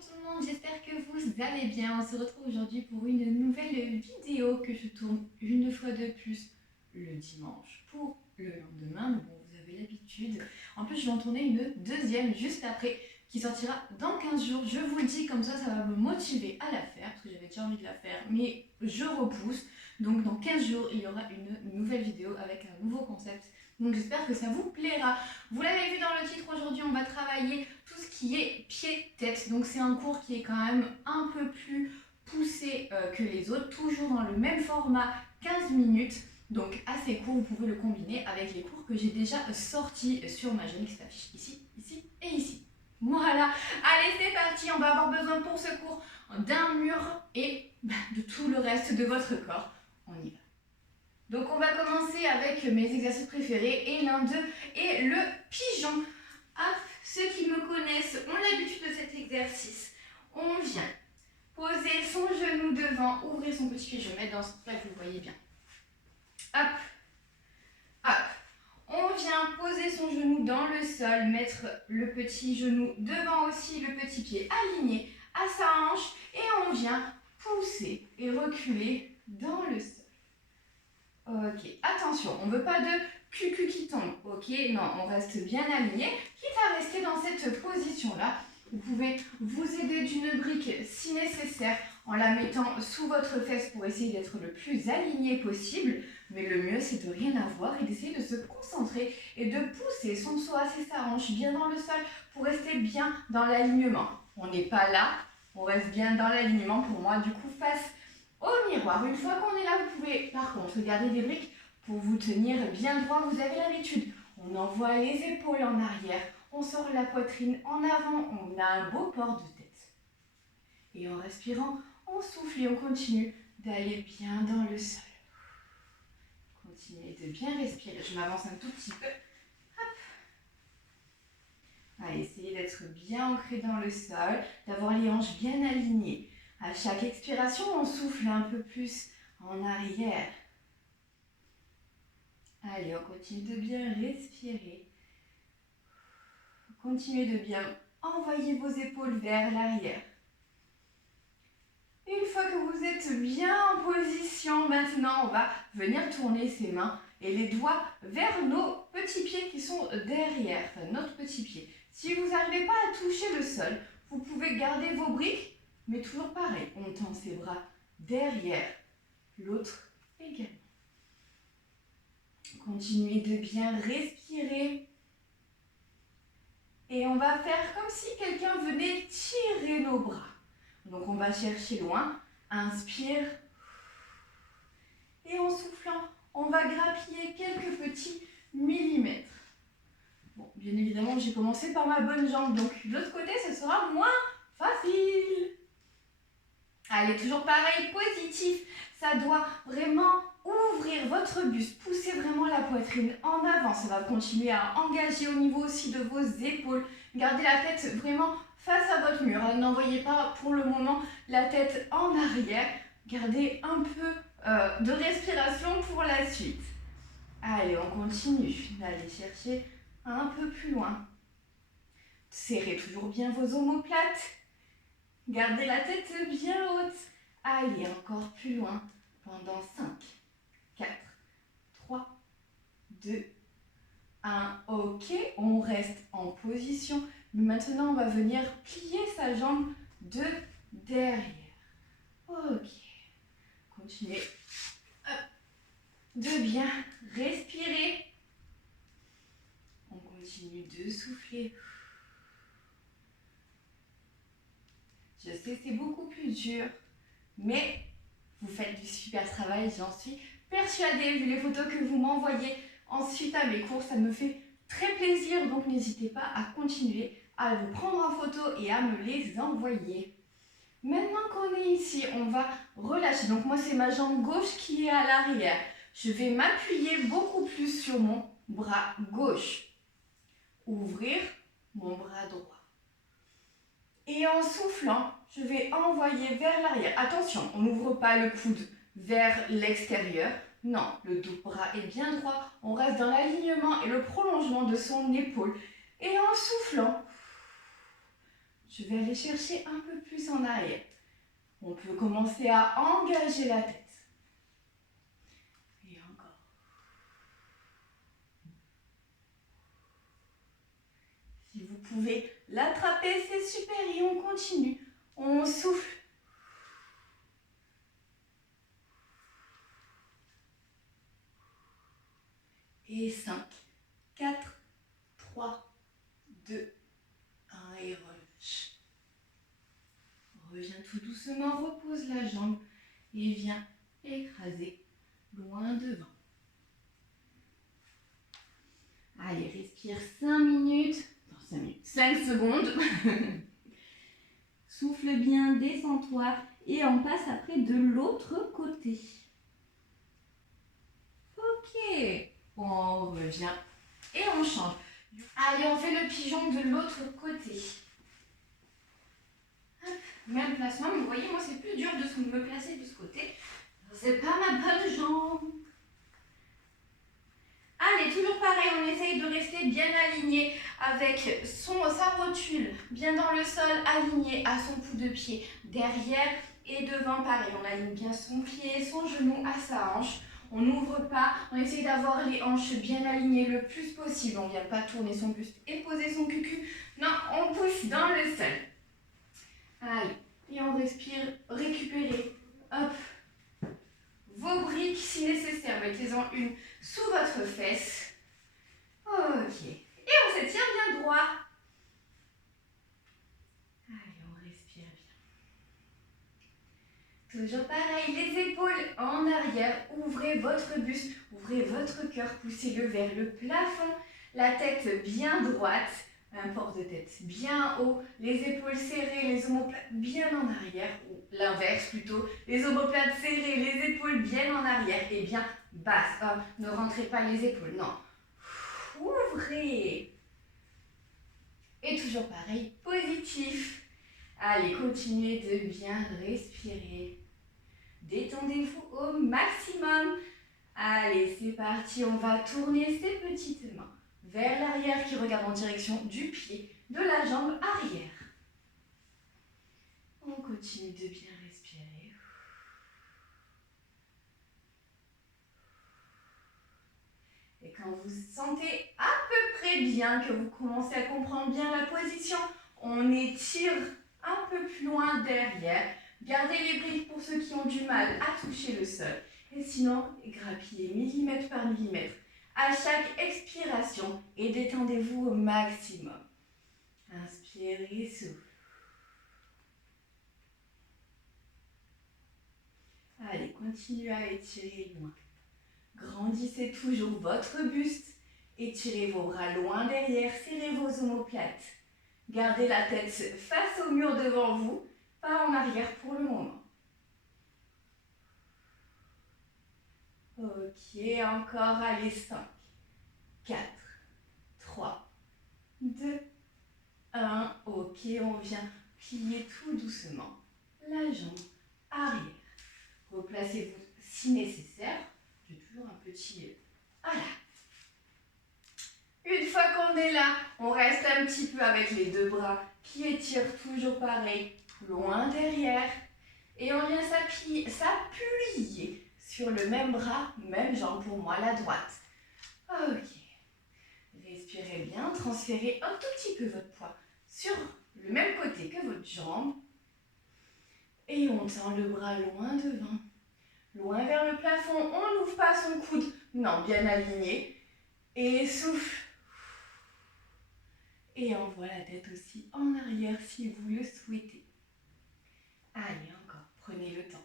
tout le monde, j'espère que vous allez bien. On se retrouve aujourd'hui pour une nouvelle vidéo que je tourne une fois de plus le dimanche pour le lendemain. Mais bon, vous avez l'habitude. En plus, je vais en tourner une deuxième juste après qui sortira dans 15 jours. Je vous le dis comme ça va me motiver à la faire parce que j'avais déjà envie de la faire, mais je repousse. Donc dans 15 jours, il y aura une nouvelle vidéo avec un nouveau concept. Donc j'espère que ça vous plaira. Vous l'avez vu dans le titre, aujourd'hui on va travailler tout ce qui est pied-tête. Donc c'est un cours qui est quand même un peu plus poussé que les autres, toujours dans le même format, 15 minutes. Donc assez court, vous pouvez le combiner avec les cours que j'ai déjà sortis sur ma chaîne qui s'affiche ici, ici et ici. Voilà, allez c'est parti, on va avoir besoin pour ce cours d'un mur et de tout le reste de votre corps. On y va. Donc on va commencer avec mes exercices préférés et l'un d'eux est le pigeon. Ah, ceux qui me connaissent ont l'habitude de cet exercice. On vient poser son genou devant, ouvrir son petit pied, je vais mettre dans ce sens-là que vous voyez bien. Hop, hop. On vient poser son genou dans le sol, mettre le petit genou devant aussi, le petit pied aligné à sa hanche et on vient pousser et reculer dans le sol. Ok, attention, on ne veut pas de cucu qui tombe, ok? Non, on reste bien aligné, quitte à rester dans cette position-là. Vous pouvez vous aider d'une brique si nécessaire en la mettant sous votre fesse pour essayer d'être le plus aligné possible. Mais le mieux, c'est de rien avoir et d'essayer de se concentrer et de pousser son psoas et sa hanche bien dans le sol pour rester bien dans l'alignement. On n'est pas là, on reste bien dans l'alignement pour moi, du coup, face au miroir. Une fois qu'on est là, vous pouvez par contre garder des briques pour vous tenir bien droit. Vous avez l'habitude. On envoie les épaules en arrière. On sort la poitrine en avant. On a un beau port de tête. Et en respirant, on souffle et on continue d'aller bien dans le sol. Continuez de bien respirer. Je m'avance un tout petit peu. Hop. Allez, essayez d'être bien ancré dans le sol, d'avoir les hanches bien alignées. À chaque expiration, on souffle un peu plus en arrière. Allez, on continue de bien respirer. Continuez de bien envoyer vos épaules vers l'arrière. Une fois que vous êtes bien en position, maintenant, on va venir tourner ses mains et les doigts vers nos petits pieds qui sont derrière, enfin notre petit pied. Si vous n'arrivez pas à toucher le sol, vous pouvez garder vos briques, mais toujours pareil, on tend ses bras derrière, l'autre également. Continuez de bien respirer. Et on va faire comme si quelqu'un venait tirer nos bras. Donc on va chercher loin, inspire. Et en soufflant, on va grappiller quelques petits millimètres. Bon, bien évidemment, j'ai commencé par ma bonne jambe, donc de l'autre côté, ce sera moins facile. Allez, toujours pareil, positif. Ça doit vraiment ouvrir votre buste, poussez vraiment la poitrine en avant. Ça va continuer à engager au niveau aussi de vos épaules. Gardez la tête vraiment face à votre mur. N'envoyez pas pour le moment la tête en arrière. Gardez un peu de respiration pour la suite. Allez, on continue d'aller chercher un peu plus loin. Serrez toujours bien vos omoplates. Gardez la tête bien haute. Allez, encore plus loin pendant 5, 4, 3, 2, 1. Ok, on reste en position. Maintenant, on va venir plier sa jambe de derrière. Ok. Continuez de bien respirer. On continue de souffler. Je sais, c'est beaucoup plus dur, mais vous faites du super travail, j'en suis persuadée, vu les photos que vous m'envoyez ensuite à mes cours, ça me fait très plaisir, donc n'hésitez pas à continuer à vous prendre en photo et à me les envoyer. Maintenant qu'on est ici, on va relâcher. Donc moi, c'est ma jambe gauche qui est à l'arrière. Je vais m'appuyer beaucoup plus sur mon bras gauche. Ouvrir mon bras droit. Et en soufflant, je vais envoyer vers l'arrière. Attention, on n'ouvre pas le coude vers l'extérieur. Non, le bras est bien droit. On reste dans l'alignement et le prolongement de son épaule. Et en soufflant, Je vais aller chercher un peu plus en arrière. On peut commencer à engager la tête. Et encore. Si vous pouvez l'attraper, c'est super. Et on continue. On souffle. Et 5, 4, 3, 2, 1 et relâche. Reviens tout doucement, repose la jambe et viens écraser loin devant. Allez, respire 5 minutes. Non, 5 minutes. 5 secondes. Souffle bien, descends-toi et on passe après de l'autre côté. Ok. On revient et on change. Allez, on fait le pigeon de l'autre côté. Hop, même placement, vous voyez, moi c'est plus dur de me placer de ce côté. C'est pas ma bonne jambe. Allez, toujours pareil, on essaye de rester bien aligné avec sa rotule, bien dans le sol, aligné à son coup de pied. Derrière et devant, pareil, on aligne bien son pied, son genou à sa hanche. On n'ouvre pas, on essaye d'avoir les hanches bien alignées le plus possible. On ne vient pas tourner son buste et poser son cucu. Non, on pousse dans le sol. Allez, et on respire, récupérez. Hop. Vos briques si nécessaire, mettez-en une sous votre fesse. Ok. Et on s'étire bien droit. Allez, on respire bien. Toujours pareil, les épaules en arrière. Ouvrez votre buste, ouvrez votre cœur, poussez-le vers le plafond. La tête bien droite, un porte-tête bien haut. Les épaules serrées, les omoplates bien en arrière. Ou l'inverse plutôt, les omoplates serrées, les épaules bien en arrière et bien basses. Oh, ne rentrez pas les épaules, non. Ouvrez. Et toujours pareil, positif. Allez, continuez de bien respirer. Détendez-vous au maximum. Allez, c'est parti. On va tourner ses petites mains vers l'arrière qui regarde en direction du pied, de la jambe arrière. On continue de bien respirer. Et quand vous sentez à peu près bien, que vous commencez à comprendre bien la position, on étire un peu plus loin derrière. Gardez les briques pour ceux qui ont du mal à toucher le sol. Et sinon, grappillez millimètre par millimètre à chaque expiration et détendez-vous au maximum. Inspirez, souffle. Allez, continuez à étirer loin. Grandissez toujours votre buste. Étirez vos bras loin derrière, serrez vos omoplates. Gardez la tête face au mur devant vous, pas en arrière pour le moment. Ok, encore, allez, 5, 4, 3, 2, 1. Ok, on vient plier tout doucement la jambe arrière. Replacez-vous si nécessaire. J'ai toujours un petit... Voilà. Une fois qu'on est là, on reste un petit peu avec les deux bras qui étirent toujours pareil, loin derrière. Et on vient s'appuyer sur le même bras, même jambe pour moi, la droite. Ok. Respirez bien, transférez un tout petit peu votre poids sur le même côté que votre jambe. Et on tend le bras loin devant, loin vers le plafond. On n'ouvre pas son coude, non, bien aligné. Et souffle. Et envoie la tête aussi en arrière si vous le souhaitez. Allez, encore, prenez le temps.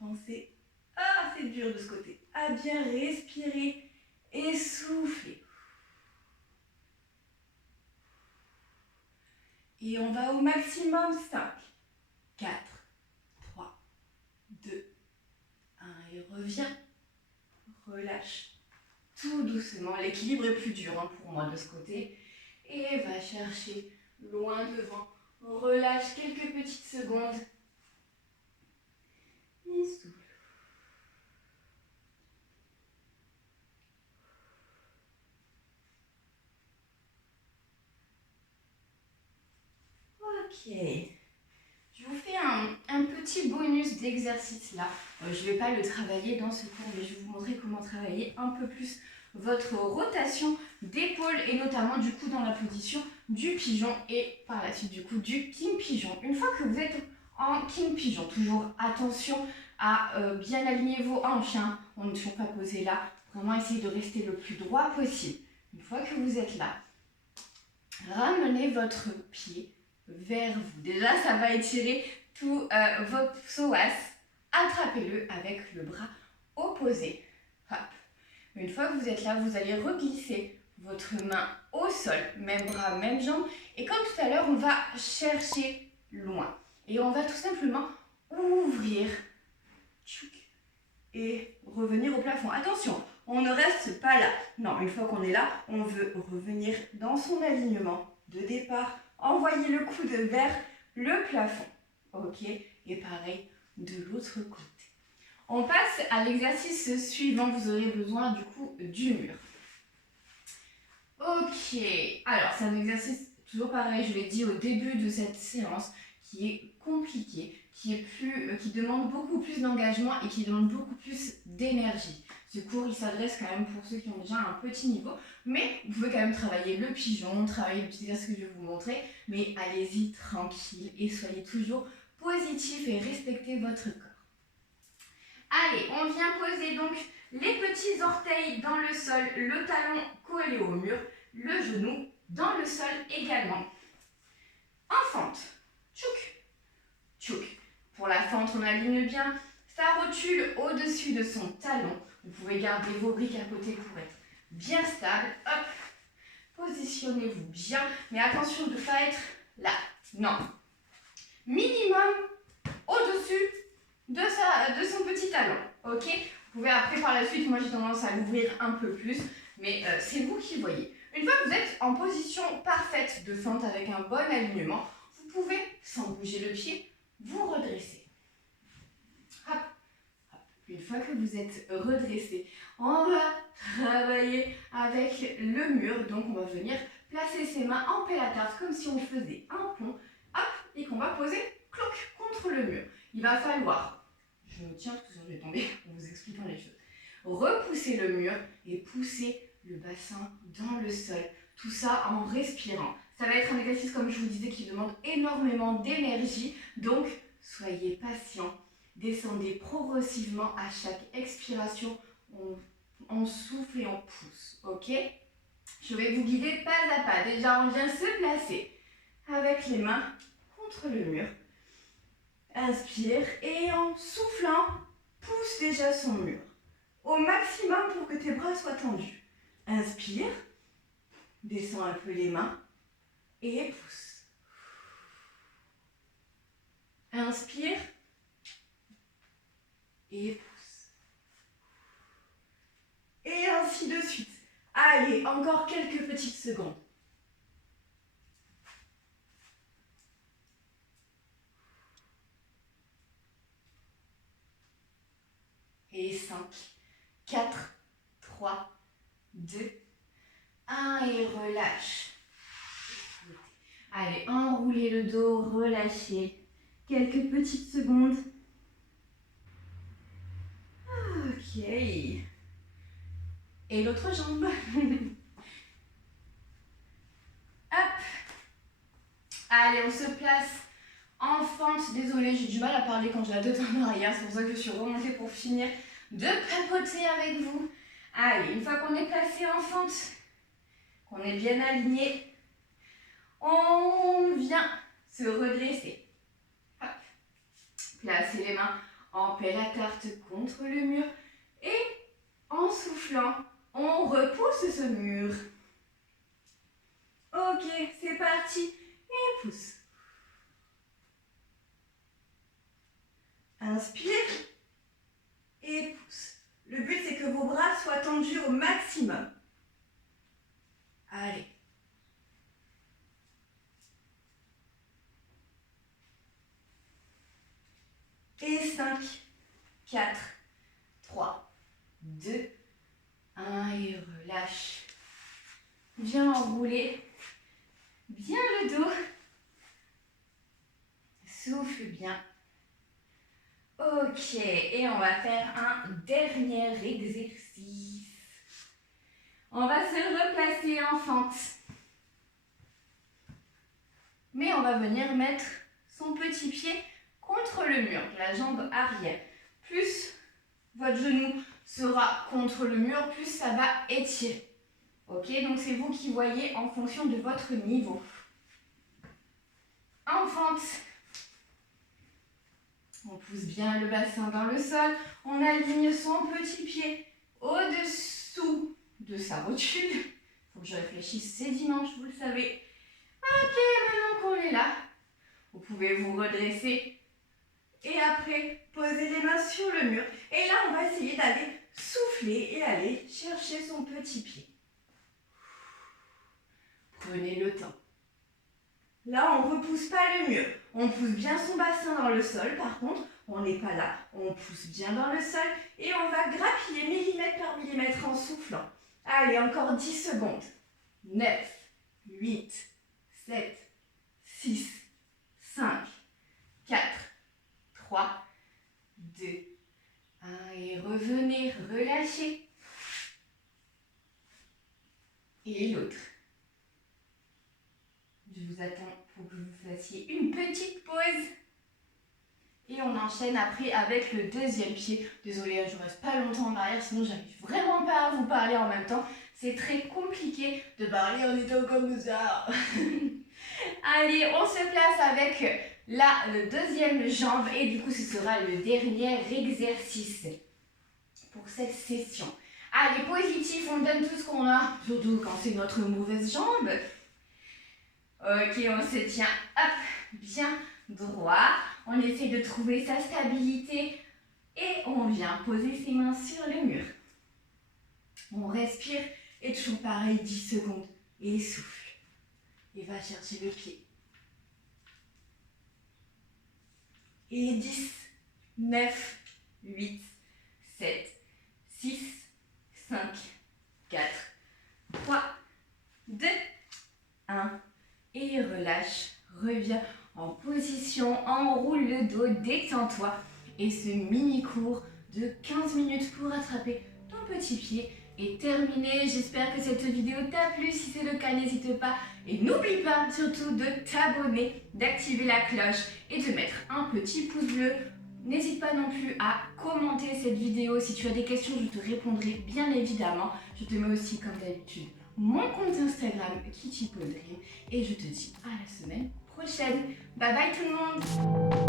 Pensez, ah c'est dur de ce côté, à bien respirer et souffler. Et on va au maximum 5, 4, 3, 2, 1 et reviens. Relâche tout doucement. L'équilibre est plus dur pour moi de ce côté. Et va chercher loin devant. Relâche quelques petites secondes. Et souffle. Ok. Je vous fais un petit bonus d'exercice là. Je ne vais pas le travailler dans ce cours, mais je vais vous montrer comment travailler un peu plus votre rotation d'épaule et notamment du coup dans la position du pigeon et par la suite du coup du king pigeon. Une fois que vous êtes en king pigeon, toujours attention à bien aligner vos hanches, hein. On ne toujours pas posé là, vraiment essayez de rester le plus droit possible. Une fois que vous êtes là, ramenez votre pied vers vous. Déjà, ça va étirer tout votre psoas. Attrapez-le avec le bras opposé. Hop. Une fois que vous êtes là, vous allez reglisser votre main au sol, même bras, même jambe. Et comme tout à l'heure, on va chercher loin. Et on va tout simplement ouvrir et revenir au plafond. Attention, on ne reste pas là. Non, une fois qu'on est là, on veut revenir dans son alignement de départ. Envoyer le coude vers le plafond. Ok, et pareil de l'autre côté. On passe à l'exercice suivant. Vous aurez besoin du coup du mur. Ok, alors c'est un exercice toujours pareil, je l'ai dit au début de cette séance, qui est compliqué, qui demande beaucoup plus d'engagement et qui demande beaucoup plus d'énergie. Ce cours, il s'adresse quand même pour ceux qui ont déjà un petit niveau, mais vous pouvez quand même travailler le pigeon, travailler le petit exercice que je vais vous montrer, mais allez-y tranquille et soyez toujours positif et respectez votre corps. Allez, on vient poser donc les petits orteils dans le sol, le talon collé au mur, le genou dans le sol également. En fente, tchouk, tchouk. Pour la fente, on aligne bien sa rotule au-dessus de son talon. Vous pouvez garder vos briques à côté pour être bien stable. Hop, positionnez-vous bien, mais attention de ne pas être là. Non. Minimum au-dessus de son petit talon. Ok, vous pouvez après par la suite, moi j'ai tendance à l'ouvrir un peu plus, mais c'est vous qui voyez. Une fois que vous êtes en position parfaite de fente avec un bon alignement, vous pouvez, sans bouger le pied, vous redresser. Hop, hop. Une fois que vous êtes redressé, on va travailler avec le mur. Donc on va venir placer ses mains en paix à tarte comme si on faisait un pont. Hop, et qu'on va poser cloc contre le mur. Il va falloir, je me tiens parce que sinon je vais tomber en vous expliquant les choses, repousser le mur et pousser le bassin dans le sol. Tout ça en respirant. Ça va être un exercice, comme je vous disais, qui demande énormément d'énergie. Donc, soyez patient. Descendez progressivement à chaque expiration. On souffle et on pousse. Ok? Je vais vous guider pas à pas. Déjà, on vient se placer avec les mains contre le mur. Inspire et en soufflant, pousse déjà son mur au maximum pour que tes bras soient tendus. Inspire, descends un peu les mains et pousse. Inspire et pousse. Et ainsi de suite. Allez, encore quelques petites secondes. Et 5, 4, 3, 2, 1 et relâche. Allez, enroulez le dos, relâchez. Quelques petites secondes. Ok. Et l'autre jambe. Hop. Allez, on se place en fente. Désolée, j'ai du mal à parler quand j'ai la tête en arrière. C'est pour ça que je suis remontée pour finir de papoter avec vous. Allez, une fois qu'on est placé en fente, qu'on est bien aligné, on vient se redresser. Hop. Placez les mains en pelle à tarte contre le mur et en soufflant, on repousse ce mur. Ok, c'est parti. Et pousse. Inspire et pousse. Le but, c'est que vos bras soient tendus au maximum. Allez. Et 5, 4, 3, 2, 1 et relâche. Viens enrouler bien le dos. souffle bien. Ok, et on va faire un dernier exercice. On va se replacer en fente. Mais on va venir mettre son petit pied contre le mur, la jambe arrière. Plus votre genou sera contre le mur, plus ça va étirer. Ok, donc c'est vous qui voyez en fonction de votre niveau. En fente, on pousse bien le bassin dans le sol, on aligne son petit pied au-dessous de sa rotule. Il faut que je réfléchisse, c'est dimanche, vous le savez. Ok, maintenant qu'on est là, vous pouvez vous redresser et après poser les mains sur le mur. Et là, on va essayer d'aller souffler et aller chercher son petit pied. Prenez le temps. Là, on ne repousse pas le mur. On pousse bien son bassin dans le sol. Par contre, on n'est pas là. On pousse bien dans le sol et on va grappiller millimètre par millimètre en soufflant. Allez, encore 10 secondes. 9, 8, 7, 6, 5, 4, 3, 2, 1. Et revenez, relâchez. Et l'autre. Je vous attends pour que vous fassiez une petite pause. Et on enchaîne après avec le deuxième pied. Désolée, je ne reste pas longtemps en arrière, sinon j'arrive vraiment pas à vous parler en même temps. C'est très compliqué de parler en étant comme ça. Allez, on se place avec le deuxième jambe et du coup ce sera le dernier exercice pour cette session. Allez, positif, on donne tout ce qu'on a, surtout quand c'est notre mauvaise jambe. Ok, on se tient, hop, bien droit. On essaie de trouver sa stabilité et on vient poser ses mains sur le mur. On respire et toujours pareil, 10 secondes. Et souffle. Et va chercher le pied. Et 10, 9, 8, 7, 6, 5, 4, 3, 2, 1. Et relâche, reviens en position, enroule le dos, détends-toi. Et ce mini cours de 15 minutes pour attraper ton petit pied est terminé. J'espère que cette vidéo t'a plu. Si c'est le cas, n'hésite pas. Et n'oublie pas surtout de t'abonner, d'activer la cloche et de mettre un petit pouce bleu. N'hésite pas non plus à commenter cette vidéo. Si tu as des questions, je te répondrai bien évidemment. Je te mets aussi, comme d'habitude, mon compte Instagram Kitty Poldream et je te dis à la semaine prochaine. Bye bye tout le monde.